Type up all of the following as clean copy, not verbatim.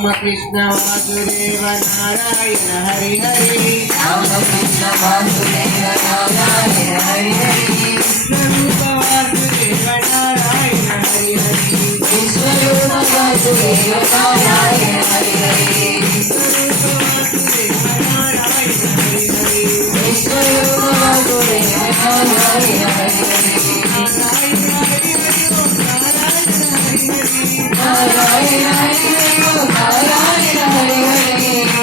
Ram Krishna Vasudev Narayan Hari Hari Ram Krishna Vasudev Narayan Hari Hari Vishwarup Vasudev Narayan Hari Hari Vishwarup Vasudev Narayan Hari Hari Vishwarup Vasudev Narayan Hari Hari Vishwarup Vasudev Narayan Hari Hari Narayan Hari Hari Om Narayan Hari Hari Narayan Hari Hari Om Narayan Hari Hari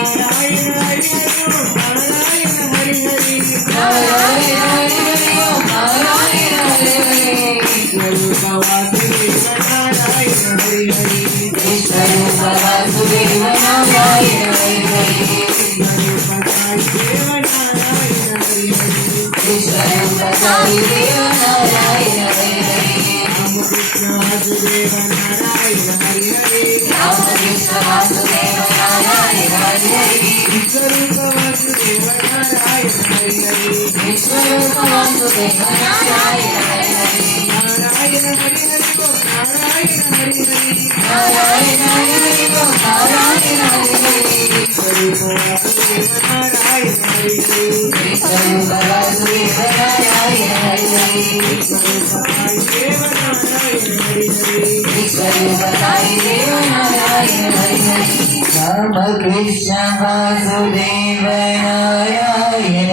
Narayan Hari Hari Om Narayan Hari Hari Narayan Hari Hari Om Narayan Hari Hari Vishwarup Vasudev Narayan Hari Hari Vishwarup Vasudev Narayan Hari Hari Vishwarup Sai Dev Narayan Hari Hari Vishwarup Sai Dev Narayan Hari Hari Ram Krishna Vasudev Narayan Hari Hari Ram Krishna Vasudev Narayan Hari Hari Vishwarup Vasudev Narayan Hari Hari Vishwarup Vasudev Narayan Hari Hari Narayan Hari Hari Om Narayan Hari Hari Narayan Hari Hari Om Narayan Hari Hari Vishwarup Vasudev Narayan Hari Hari Vishwarup Vasudev Narayan Hari Hari Vishwarup Sai Dev Narayan Hari Hari Vishwarup Sai Dev Narayan Hari Hari Ram Krishna Vasudev Narayan